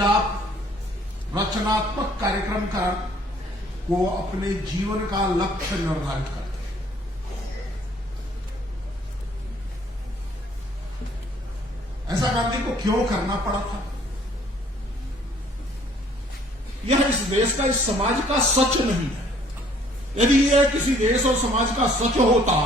खिलाफ रचनात्मक कार्यक्रम को अपने जीवन का लक्ष्य निर्धारित करते हैं। ऐसा गांधी को क्यों करना पड़ा था? यह इस देश का, इस समाज का सच नहीं है। यदि यह किसी देश और समाज का सच होता,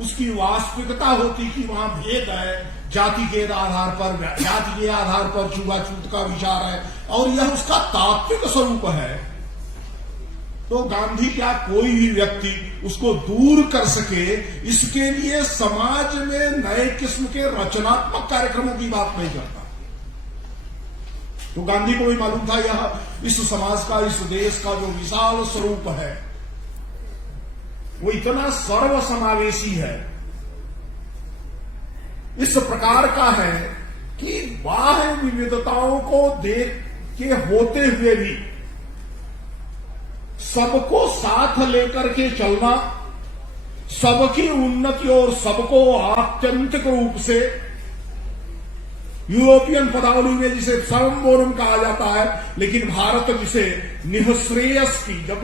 उसकी वास्तविकता होती कि वहां भेद है, जाति के आधार पर, जाति के आधार पर छुआछूत का विचार है और यह उसका तात्विक स्वरूप है, तो गांधी क्या कोई भी व्यक्ति उसको दूर कर सके, इसके लिए समाज में नए किस्म के रचनात्मक कार्यक्रमों की बात नहीं करता। तो गांधी को भी मालूम था यह इस समाज का, इस देश का जो विशाल स्वरूप है वो इतना सर्वसमावेशी है, इस प्रकार का है कि बाह्य विविधताओं को देख के होते हुए भी सबको साथ लेकर के चलना, सबकी उन्नति और सबको आत्यंतिक रूप से, यूरोपियन पदावली में जिसे सर्वमोरम कहा जाता है, लेकिन भारत जिसे निःश्रेयस की, जब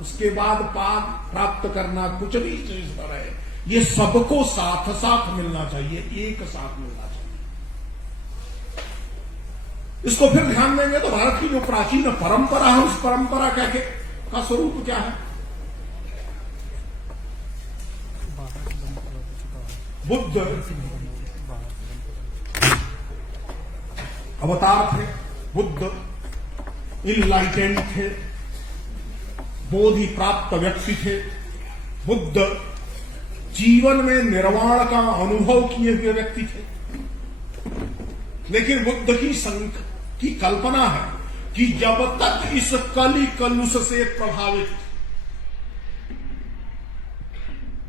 उसके बाद पाप प्राप्त करना कुछ नहीं चीज पर है, ये सबको साथ साथ मिलना चाहिए, एक साथ मिलना चाहिए। इसको फिर ध्यान देंगे तो भारत की जो प्राचीन परंपरा है, उस परंपरा का स्वरूप क्या है? बुद्ध अवतार थे, बुद्ध इनलाइटेंड थे, बोधि प्राप्त व्यक्ति थे, बुद्ध जीवन में निर्वाण का अनुभव किए हुए व्यक्ति थे। लेकिन बुद्ध की कल्पना है कि जब तक इस कली कलुष से प्रभावित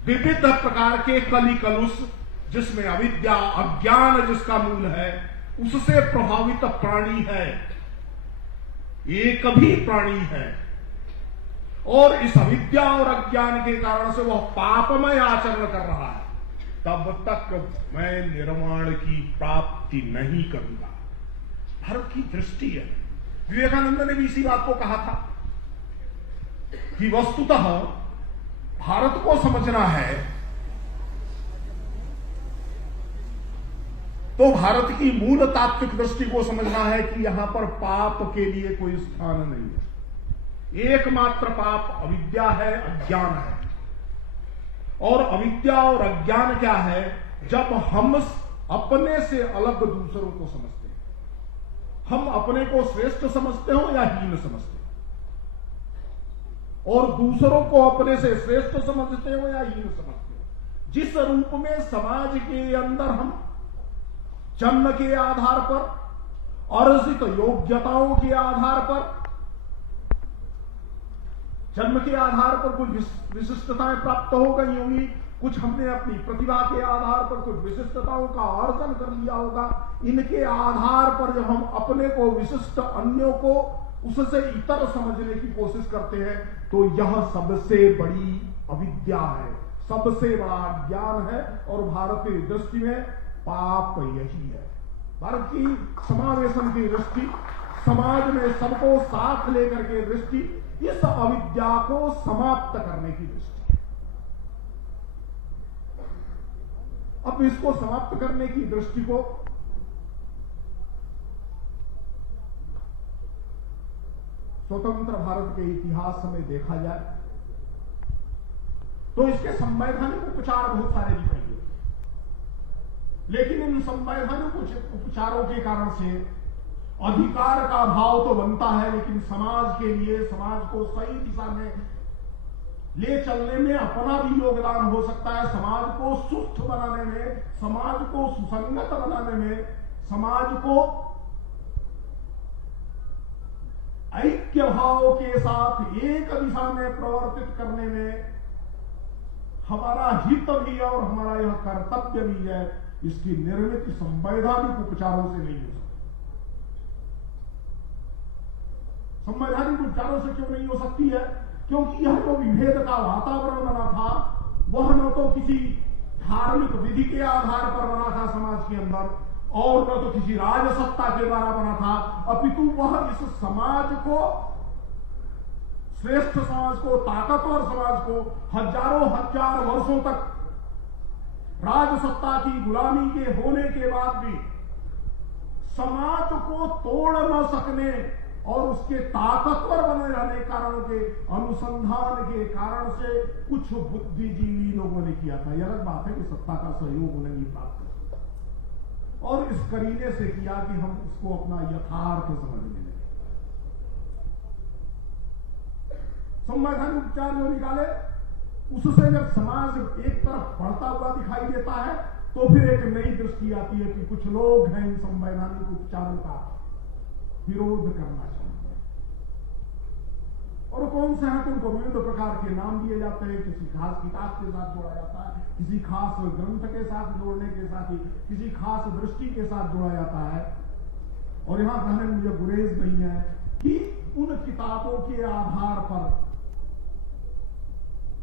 विविध प्रकार के कली कलुष, जिसमें अविद्या अज्ञान जिसका मूल है, उससे प्रभावित प्राणी है, एक भी प्राणी है, और इस अविद्या और अज्ञान के कारण से वह पापमय आचरण कर रहा है, तब तक मैं निर्वाण की प्राप्ति नहीं करूंगा। भारत की दृष्टि है। विवेकानंद ने भी इसी बात को कहा था कि वस्तुतः भारत को समझना है तो भारत की मूल तात्विक दृष्टि को समझना है कि यहां पर पाप के लिए कोई स्थान नहीं है। एकमात्र पाप अविद्या है, अज्ञान है। और अविद्या और अज्ञान क्या है? जब हम अपने से अलग दूसरों को समझते हैं, हम अपने को श्रेष्ठ समझते हो या हीन समझते हो, और दूसरों को अपने से श्रेष्ठ समझते हो या हीन समझते हो। जिस रूप में समाज के अंदर हम जन्म के आधार पर, अर्जित योग्यताओं के आधार पर, जन्म के आधार पर कुछ विशिष्टताएं प्राप्त हो गई होंगी, कुछ हमने अपनी प्रतिभा के आधार पर कुछ विशिष्टताओं का अर्जन कर लिया होगा। इनके आधार पर जब हम अपने को विशिष्ट, अन्यों को उससे इतर समझने की कोशिश करते हैं, तो यह सबसे बड़ी अविद्या है, सबसे बड़ा ज्ञान है। और भारतीय दृष्टि में पाप यही है। भारत की समावेशन की दृष्टि, समाज में सबको साथ लेकर के दृष्टि, इस अविद्या को समाप्त करने की दृष्टि। अब इसको समाप्त करने की दृष्टि को स्वतंत्र भारत के इतिहास में देखा जाए तो इसके संवैधानिक उपचार बहुत सारे दिखाई देते, लेकिन इन संवैधानिक उपचारों के कारण से अधिकार का भाव तो बनता है, लेकिन समाज के लिए, समाज को सही दिशा में ले चलने में अपना भी योगदान हो सकता है। समाज को सुस्थ बनाने में, समाज को सुसंगत बनाने में, समाज को ऐक्य भाव के साथ एक दिशा में प्रवर्तित करने में हमारा हित भी है और हमारा यह कर्तव्य भी है। इसकी निर्मित संवैधानिक उपचारों से नहीं हो सकती। संवैधानिक उपचारों से क्यों नहीं हो सकती है? क्योंकि यह जो विभेद का वातावरण बना था, वह न तो किसी धार्मिक विधि के आधार पर बना था समाज के अंदर, और न तो किसी राजसत्ता के द्वारा बना था, अपितु वह इस समाज को, श्रेष्ठ समाज को, ताकतवर समाज को हजारों हजार वर्षों तक राजसत्ता की गुलामी के होने के बाद भी समाज को तोड़ न सकने और उसके ताकतवर बने रहने कारणों के अनुसंधान के कारण से कुछ बुद्धिजीवी लोगों ने किया था। यह अलग बात है कि सत्ता का सहयोग उन्हें नहीं प्राप्त कर, और इस करीने से किया कि हम उसको अपना यथार्थ समझने लगे। संवैधानिक उपचार जो निकाले, उससे जब समाज एक तरफ बढ़ता हुआ दिखाई देता है तो फिर एक नई दृष्टि आती है कि कुछ लोग हैं इन संवैधानिक उपचारों का विरोध करना चाहते हैं, और कौन से हैं तो उनको विविध प्रकार के नाम दिए जाते हैं। किसी खास किताब के साथ जोड़ा जाता है, किसी खास ग्रंथ के साथ जोड़ने के साथ ही किसी खास दृष्टि के साथ जोड़ा जाता है। और यहां कहने में मुझे गुरेज नहीं है कि उन किताबों के आधार पर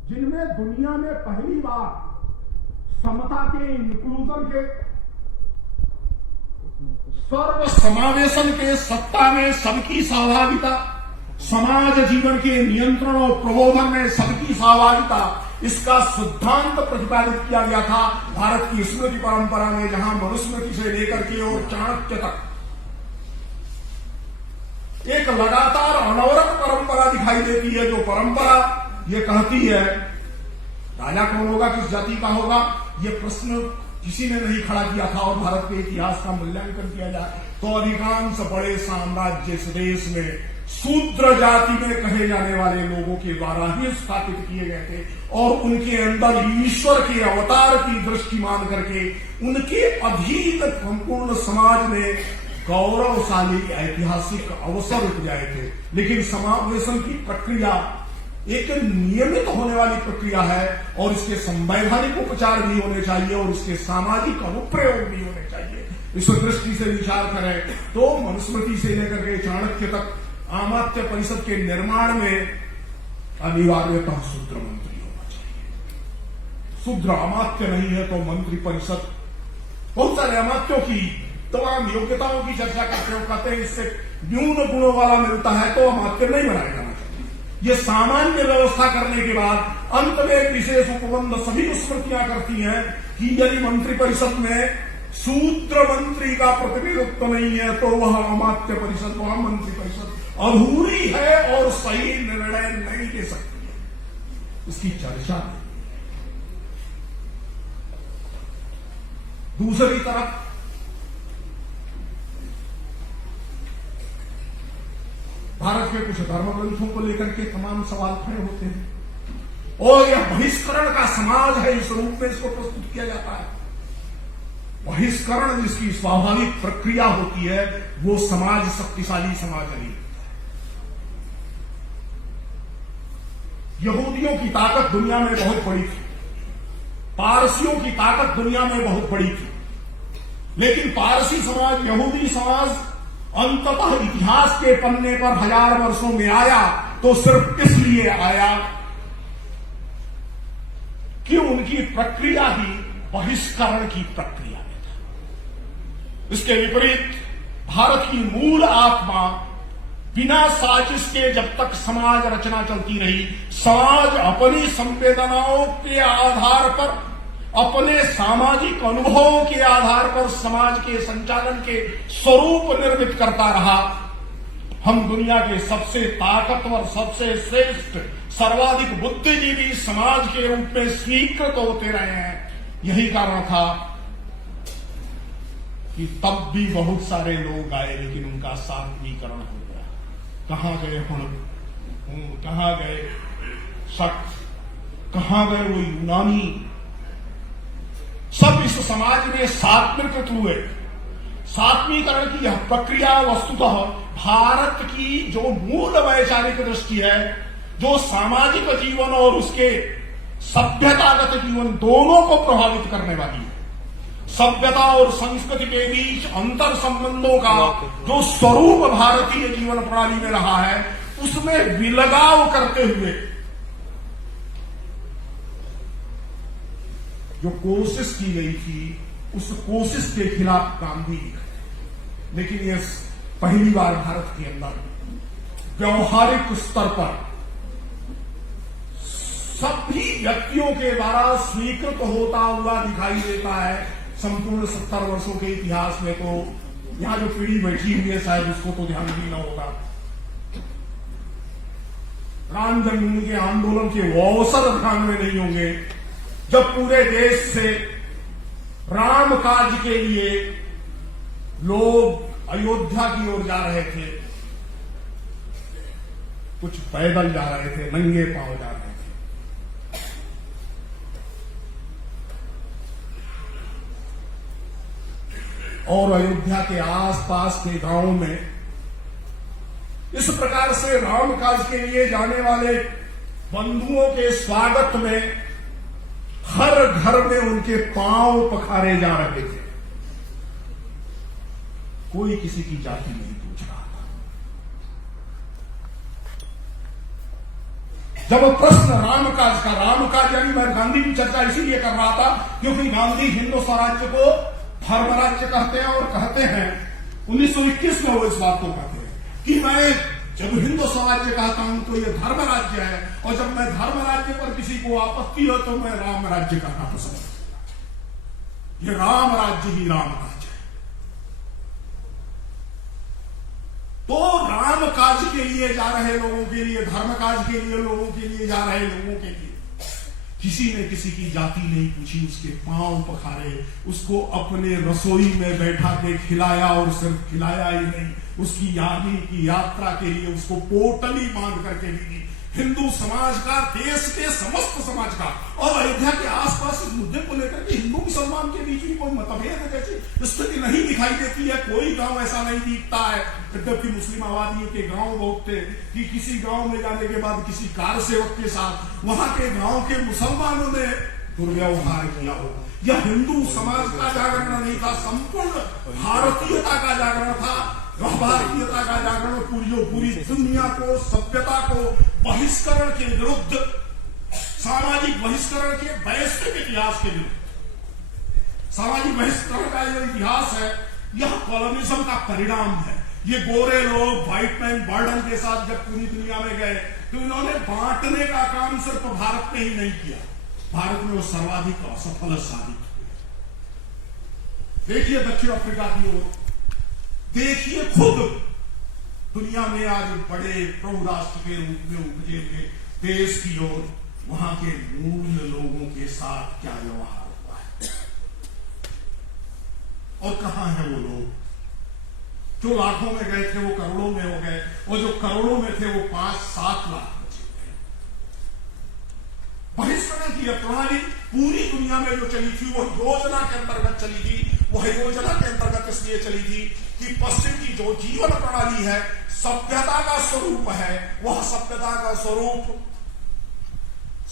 जिनमें दुनिया में पहली बार समता के, इंक्लूजन के, सर्व समावेशन के, सत्ता में सबकी सहभागिता, समाज जीवन के नियंत्रण और प्रबोधन में सबकी सहभागिता, इसका सिद्धांत प्रतिपादित किया गया था भारत की स्मृति परंपरा में, जहां मनुस्मृति से लेकर के और चाणक्य तक एक लगातार अनवरत परंपरा दिखाई देती है। जो परंपरा ये कहती है राजा कौन होगा, किस जाति का होगा, ये प्रश्न किसी ने नहीं खड़ा किया था। और भारत के इतिहास का मूल्यांकन किया जाए तो अधिकांश बड़े साम्राज्य इस देश में शूद्र जाति में कहे जाने वाले लोगों के द्वारा ही स्थापित किए गए थे, और उनके अंदर ईश्वर के अवतार की दृष्टि मान करके उनके अधीन संपूर्ण समाज में गौरवशाली ऐतिहासिक अवसर उपजाए थे। लेकिन समावेशन की प्रक्रिया एक नियमित होने वाली प्रक्रिया है, और इसके संवैधानिक उपचार भी होने चाहिए और इसके सामाजिक अनुप्रयोग भी होने चाहिए। इस दृष्टि से विचार करें तो मनुस्मृति से लेकर के चाणक्य तक अमात्य परिषद के निर्माण में अनिवार्यतः शूद्र मंत्री होना चाहिए। शूद्र अमात्य नहीं है तो मंत्री परिषद, बहुत सारे अमात्यों की तमाम योग्यताओं की चर्चा करते हो, कहते हैं इससे न्यून गुणों वाला मिलता है तो अमात्य नहीं बनाया जाना चाहिए। ये सामान्य व्यवस्था करने के बाद अंत में एक विशेष उपबंध सभी स्मृतियां करती हैं कि यदि मंत्री परिषद में शूद्र मंत्री का प्रतिनिधित्व नहीं है तो वह अमात्य परिषद, वह मंत्री परिषद अधूरी है और सही निर्णय नहीं ले सकती है। इसकी चर्चा नहीं। दूसरी तरफ भारत के कुछ धर्म ग्रंथों को लेकर के तमाम सवाल खड़े होते हैं और यह बहिष्करण का समाज है, इस रूप में इसको प्रस्तुत किया जाता है। बहिष्करण जिसकी स्वाभाविक प्रक्रिया होती है वो समाज शक्तिशाली समाज नहीं होता है। यहूदियों की ताकत दुनिया में बहुत बड़ी थी, पारसियों की ताकत दुनिया में बहुत बड़ी थी, लेकिन पारसी समाज, यहूदी समाज अंततः इतिहास के पन्ने पर 1000 वर्षों में आया तो सिर्फ इसलिए आया कि उनकी प्रक्रिया ही बहिष्करण की प्रक्रिया में था। इसके विपरीत भारत की मूल आत्मा बिना साजिश के जब तक समाज रचना चलती रही, समाज अपनी संवेदनाओं के आधार पर, अपने सामाजिक अनुभवों के आधार पर समाज के संचालन के स्वरूप निर्मित करता रहा। हम दुनिया के सबसे ताकतवर, सबसे श्रेष्ठ, सर्वाधिक बुद्धिजीवी समाज के रूप में स्वीकृत होते रहे हैं। यही कारण था कि तब भी बहुत सारे लोग आए लेकिन उनका सात्वीकरण हो गया। कहां गए हुण, कहां गए शक, कहां गए वो यूनानी, सब इस समाज में सात्विकृत हुए। सात्वीकरण की यह प्रक्रिया वस्तुतः भारत की जो मूल वैचारिक दृष्टि है, जो सामाजिक जीवन और उसके सभ्यतागत जीवन दोनों को प्रभावित करने वाली है। सभ्यता और संस्कृति के बीच अंतर संबंधों का जो स्वरूप भारतीय जीवन प्रणाली में रहा है, उसमें विलगाव करते हुए जो कोशिश की गई थी उस कोशिश के खिलाफ गांधी लिखे। लेकिन ये पहली बार भारत के अंदर व्यवहारिक स्तर पर सभी व्यक्तियों के द्वारा स्वीकृत होता हुआ दिखाई देता है। संपूर्ण 70 वर्षों के इतिहास में तो यहां जो पीढ़ी बैठी हुई है शायद उसको तो ध्यान भी ना होगा। राम जन्मभूमि के आंदोलन के वो अवसर ध्यान में नहीं होंगे जब पूरे देश से राम काज के लिए लोग अयोध्या की ओर जा रहे थे। कुछ पैदल जा रहे थे, नंगे पांव जा रहे थे। और अयोध्या के आसपास के गांवों में इस प्रकार से राम काज के लिए जाने वाले बंधुओं के स्वागत में हर घर में उनके पांव पखारे जा रहे थे। कोई किसी की जाति नहीं पूछ रहा था। जब प्रश्न रामकाज का, रामकाज यानी मैं गांधी की चर्चा इसीलिए कर रहा था क्योंकि गांधी हिंदू स्वराज्य को धर्मराज्य कहते हैं और कहते हैं 1921 में वो इस बात को कहते हैं कि मैं जब हिंदू स्वराज्य कहता हूं तो ये धर्म राज्य है, और जब मैं धर्म राज्य पर किसी को आपत्ति हो तो मैं राम राज्य कहना पसंद करता हूं। ये राम राज्य ही राम राज्य है। तो राम काज के लिए जा रहे लोगों के लिए, धर्म काज के लिए लोगों के लिए जा रहे लोगों के लिए किसी ने किसी की जाति नहीं पूछी, उसके पांव पखारे, उसको अपने रसोई में बैठा के खिलाया, और सिर्फ खिलाया ही नहीं, उसकी यानी की यात्रा के लिए उसको पोटली बांध करके दी। हिंदू समाज का, देश के समस्त समाज का, और अयोध्या के आसपास इस मुद्दे को लेकर के हिंदू मुसलमान के बीच में कोई मतभेद जैसी स्थिति नहीं दिखाई देती है। कोई गांव ऐसा नहीं दिखता है, जबकि मुस्लिम आबादी के गांव बहुत थे कि किसी गांव में जाने के बाद किसी कार सेवक के साथ वहां के गांव के मुसलमानों ने दुर्व्यवहार किया हो। यह हिंदू समाज का जागरण नहीं था, संपूर्ण भारतीयता का जागरण था। भारतीयता का जागरण पूरी दुनिया को, सभ्यता को बहिष्करण के विरुद्ध, सामाजिक बहिष्करण के वैश्विक इतिहास के विरुद्ध। सामाजिक बहिष्करण का जो इतिहास है यह कॉलोनिज्म का परिणाम है। ये गोरे लोग व्हाइट मैन बर्डन के साथ जब पूरी दुनिया में गए तो इन्होंने बांटने का काम सिर्फ भारत में ही नहीं किया, भारत में वो सर्वाधिक असफल साबित हुए। देखिए दक्षिण अफ्रीका की ओर, देखिए खुद दुनिया में आज बड़े प्रभु राष्ट्र के रूप में उपजे हुए देश की ओर, वहां के मूल लोगों के साथ क्या व्यवहार हुआ है, और कहां है वो लोग जो लाखों में गए थे वो करोड़ों में हो गए, और जो करोड़ों में थे वो 5-7 लाख बचे गए। बहिष्करण की प्रणाली पूरी दुनिया में जो चली थी वो योजना के अंतर्गत चली थी। वह योजना के अंतर्गत इसलिए चली थी कि पश्चिम की जो जीवन प्रणाली है, सभ्यता का स्वरूप है, वह सभ्यता का स्वरूप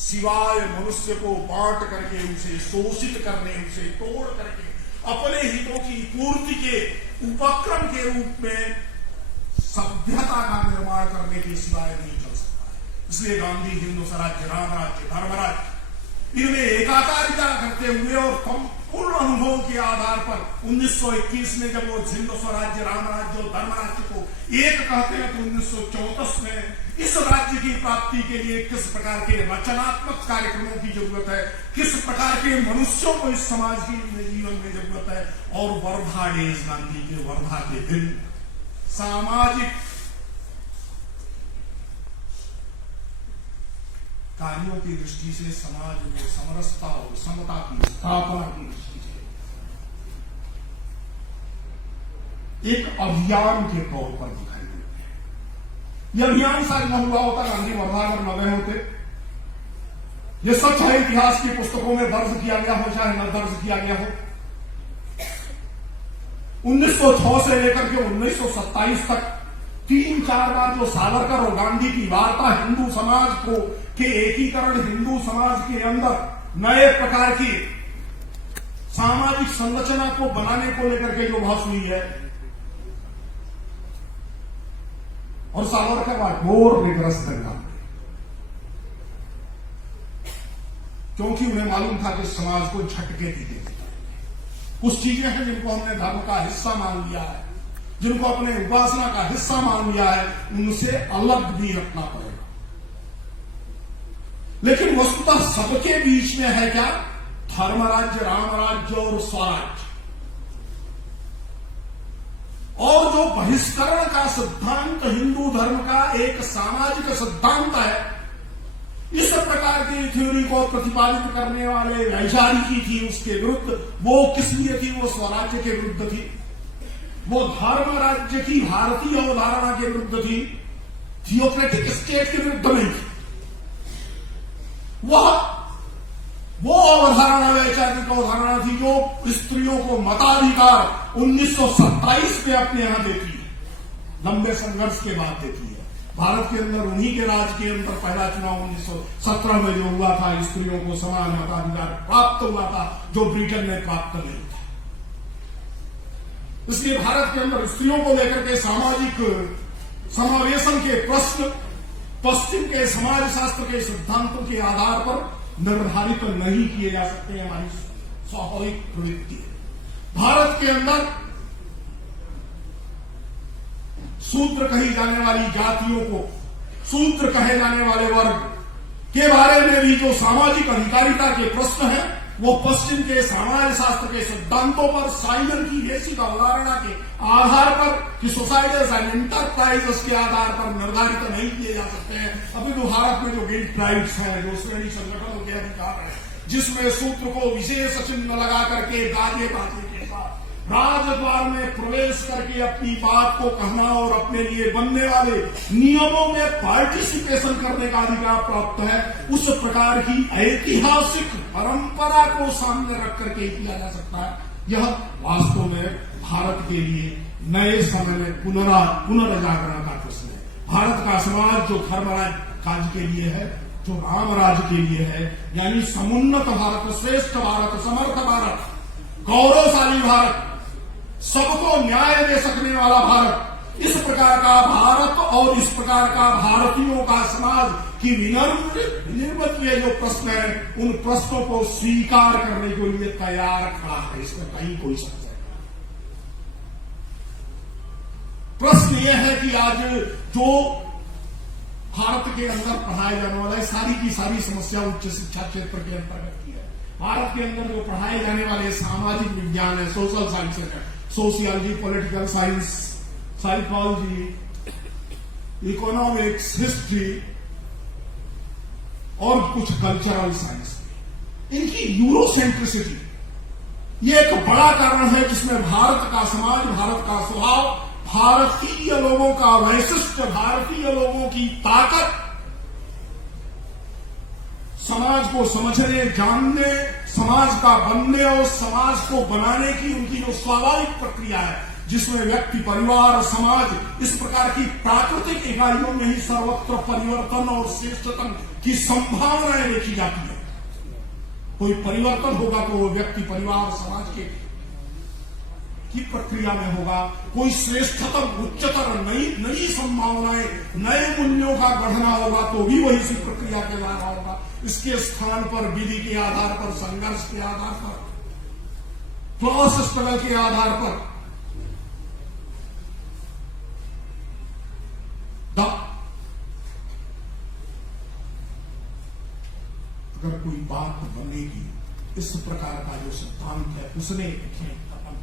सिवाय मनुष्य को बांट करके, उसे शोषित करने, उसे तोड़ करके अपने हितों की पूर्ति के उपक्रम के रूप में सभ्यता का निर्माण करने के सिवाय नहीं चल सकता है। इसलिए गांधी हिंदू स्वराज्य, राम राज्य, धर्मराज्य इनमें एकाकारिता करते हुए और संपूर्ण अनुभव के आधार पर 1921 में जब वो हिंदू स्वराज्य, राम राज्य और धर्म राज्य को एक कहते हैं तो 1934 में इस राज्य की प्राप्ति के लिए किस प्रकार के रचनात्मक कार्यक्रमों की जरूरत है, किस प्रकार के मनुष्यों को इस समाज की जीवन में जरूरत है, और वर्धा डेज, गांधी के वर्धा के दिन सामाजिक कार्यों की दृष्टि से, समाज में समरसता और समता की स्थापना की दृष्टि से एक अभियान के तौर पर दिखाई देते हैं। यह अभियान शायद न हुआ होता, गांधी वर्धा अगर न गए होते। यह सच है, इतिहास की पुस्तकों में दर्ज किया गया हो चाहे न दर्ज किया गया हो। 1906 से लेकर के 1927 तक 3-4 बार जो सावरकर और गांधी की वार्ता हिंदू समाज को के एकीकरण, हिंदू समाज के अंदर नए प्रकार की सामाजिक संरचना को बनाने को लेकर के जो बहस हुई है, और Savarkar was more rigorous than Gandhi, क्योंकि उन्हें मालूम था कि समाज को झटके दी जाएंगे। कुछ चीजें हैं जिनको हमने धर्म का हिस्सा मान लिया है, जिनको अपने उपासना का हिस्सा मान लिया है, उनसे अलग भी रखना पड़ेगा। लेकिन वस्तुतः सबके बीच में है क्या? धर्मराज्य, रामराज्य और स्वराज्य। और जो बहिष्करण का सिद्धांत हिंदू धर्म का एक सामाजिक सिद्धांत है, इस प्रकार की थ्योरी को प्रतिपादित करने वाले वैचारिकी थी उसके विरुद्ध। वो किस लिए थी? वो स्वराज्य के विरुद्ध थी, वो धर्म राज्य की भारतीय अवधारणा के विरुद्ध थी, थियोक्रेटिक स्टेट के विरुद्ध नहीं थी। वो अवधारणा वैचारिक अवधारणा थी जो स्त्रियों को मताधिकार 1927 में अपने यहां देती है, लंबे संघर्ष के बाद देती है। भारत के अंदर उन्हीं के राज के अंदर पहला चुनाव 1917 में जो हुआ था, स्त्रियों को समान मताधिकार प्राप्त हुआ था, जो ब्रिटेन में प्राप्त नहीं था। इसलिए भारत के अंदर स्त्रियों को लेकर के सामाजिक समावेशन के प्रश्न पश्चिम के समाजशास्त्र के सिद्धांतों के आधार पर निर्धारित नहीं किए जा सकते। हमारी स्वाभाविक प्रवृत्ति है। भारत के अंदर शूद्र कही जाने वाली जातियों को, शूद्र कहे जाने वाले वर्ग के बारे में भी जो सामाजिक अधिकारिता के प्रश्न है, वो पश्चिम के समाजशास्त्र के सिद्धांतों पर, साइमन की बेसिक अवधारणा के आधार पर कि सोसाइटीज एंड इंटरप्राइजेस के आधार पर निर्धारित नहीं किए जा सकते हैं। अभी तो भारत में जो गिल्ड ट्राइब्स हैं, जो श्रेणी संगठनों के अधिकार है, जिसमें सूत्र को विशेष चिन्ह लगा करके गाजे बाजे के साथ राजद्वार में प्रवेश करके अपनी बात को कहना और अपने लिए बनने वाले नियमों में पार्टिसिपेशन करने का अधिकार प्राप्त है, उस प्रकार की ऐतिहासिक परंपरा को सामने रख करके किया जा सकता है। यह वास्तव में भारत के लिए नए समय में पुनर्जागरण का प्रश्न है। भारत का समाज जो धर्मराज के लिए है, जो रामराज के लिए है, यानी समुन्नत भारत, श्रेष्ठ भारत, समर्थ भारत, गौरवशाली भारत, सबको न्याय दे सकने वाला भारत, इस प्रकार का भारत और इस प्रकार का भारतीयों का समाज की विनिर्मित जो प्रश्न है, उन प्रश्नों को स्वीकार करने के लिए तैयार खड़ा है। इसमें कहीं कोई शक नहीं। प्रश्न यह है कि आज जो भारत के अंदर पढ़ाए जाने वाला है, सारी की सारी समस्या उच्च शिक्षा क्षेत्र के अंतर्गत की है। भारत के अंदर जो पढ़ाए जाने वाले सामाजिक विज्ञान है, सोशल साइंसेज है, sociology, political science, psychology, economics, history और कुछ कल्चरल साइंस, इनकी यूरोसेंट्रिसिटी ये एक बड़ा कारण है जिसमें भारत का समाज, भारत का स्वभाव, भारतीय लोगों का वैशिष्ट, भारतीय लोगों की ताकत, समाज को समझने, जानने, समाज का बनने और समाज को बनाने की उनकी जो स्वाभाविक प्रक्रिया है, जिसमें व्यक्ति, परिवार, समाज, इस प्रकार की प्राकृतिक इकाइयों में ही सर्वत्र परिवर्तन और श्रेष्ठतम की संभावनाएं देखी जाती है। कोई परिवर्तन होगा तो वो व्यक्ति, परिवार, समाज के की प्रक्रिया में होगा। कोई श्रेष्ठतम, उच्चतर, नई संभावनाएं, नए मूल्यों का गढ़ना होगा तो भी वही इसी प्रक्रिया के द्वारा होगा। इसके स्थान पर, विधि के आधार पर, संघर्ष के आधार पर, क्लॉस स्ट्रगल के आधार पर अगर कोई बात बनेगी, इस प्रकार का जो सिद्धांत है उसने खत्म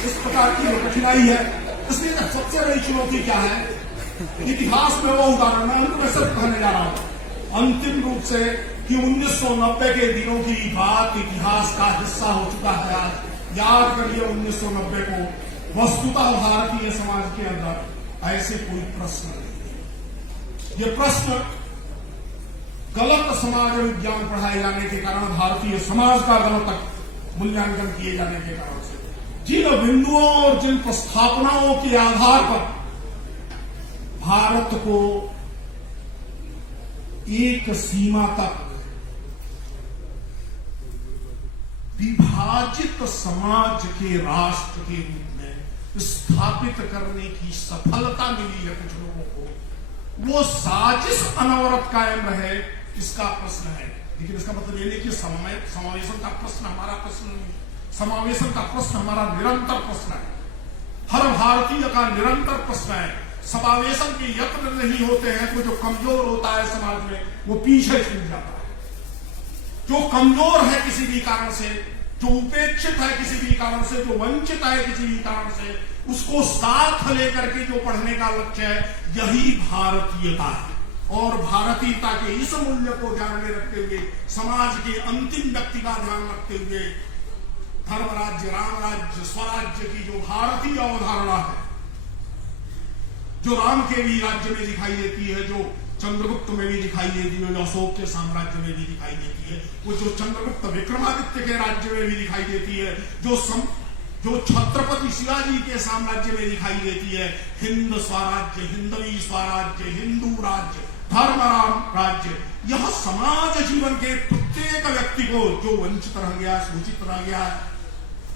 इस प्रकार की जो कठिनाई है, इसलिए सबसे बड़ी चुनौती क्या है? इतिहास में वो उदाहरण मैं अंत में सब कहने जा रहा हूं, अंतिम रूप से कि 1990 के दिनों की बात इतिहास का हिस्सा हो चुका है। आज याद करिए 1990 को। वस्तुतः भारतीय समाज के अंदर ऐसे कोई प्रश्न नहीं है। ये प्रश्न गलत समाज विज्ञान पढ़ाए जाने के कारण, भारतीय समाज का गलत मूल्यांकन किए जाने के कारण से, जिन बिंदुओं और जिन प्रस्थापनाओं के आधार पर भारत को एक सीमा तक विभाजित समाज के राष्ट्र के रूप में स्थापित करने की सफलता मिली है कुछ लोगों को, वो साजिश अनवरत कायम रहे इसका प्रश्न है। लेकिन इसका मतलब ये नहीं कि समावेशन का प्रश्न हमारा प्रश्न नहीं। समावेशन का प्रश्न हमारा निरंतर प्रश्न है, हर भारतीय का निरंतर प्रश्न है। समावेशन के यत्न नहीं होते हैं तो जो कमजोर होता है समाज में वो पीछे छूट जाता है। जो कमजोर है किसी भी कारण से, जो उपेक्षित है किसी भी कारण से, जो वंचित है किसी भी कारण से, उसको साथ लेकर के जो पढ़ने का लक्ष्य है, यही भारतीयता है। और भारतीयता के इस मूल्य को ध्यान में रखते हुए, समाज के अंतिम व्यक्ति का ध्यान रखते हुए, धर्म राज्य, राम राज्य, स्वराज्य की जो भारतीय अवधारणा है, जो राम के भी राज्य में दिखाई देती है, जो चंद्रगुप्त में भी दिखाई देती है, जो अशोक के साम्राज्य में भी दिखाई देती है, वो जो चंद्रगुप्त विक्रमादित्य के राज्य में भी दिखाई देती है, जो छत्रपति शिवाजी के साम्राज्य में दिखाई देती है, हिंद स्वराज्य, हिंदवी स्वराज्य, हिंदू राज्य, धर्म राम राज्य, यह समाज जीवन के प्रत्येक व्यक्ति को जो वंचित रह गया, सूचित रह गया है,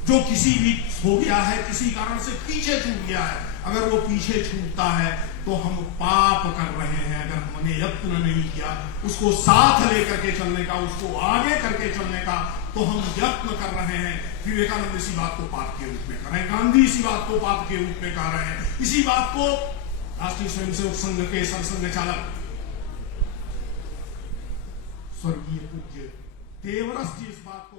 जो किसी भी हो गया है, किसी कारण से पीछे छूट गया है, अगर वो पीछे छूटता है तो हम पाप कर रहे हैं। अगर हमने यत्न नहीं किया उसको साथ लेकर के चलने का, उसको आगे करके चलने का, तो हम यत्न कर रहे हैं। विवेकानंद इसी बात को पाप के रूप में कर रहे हैं, गांधी इसी बात को पाप के रूप में कह रहे हैं। इसी बात को राष्ट्रीय स्वयंसेवक संघ के सरसंघ चालक स्वर्गीय पूज्य देवरस जी इस बात को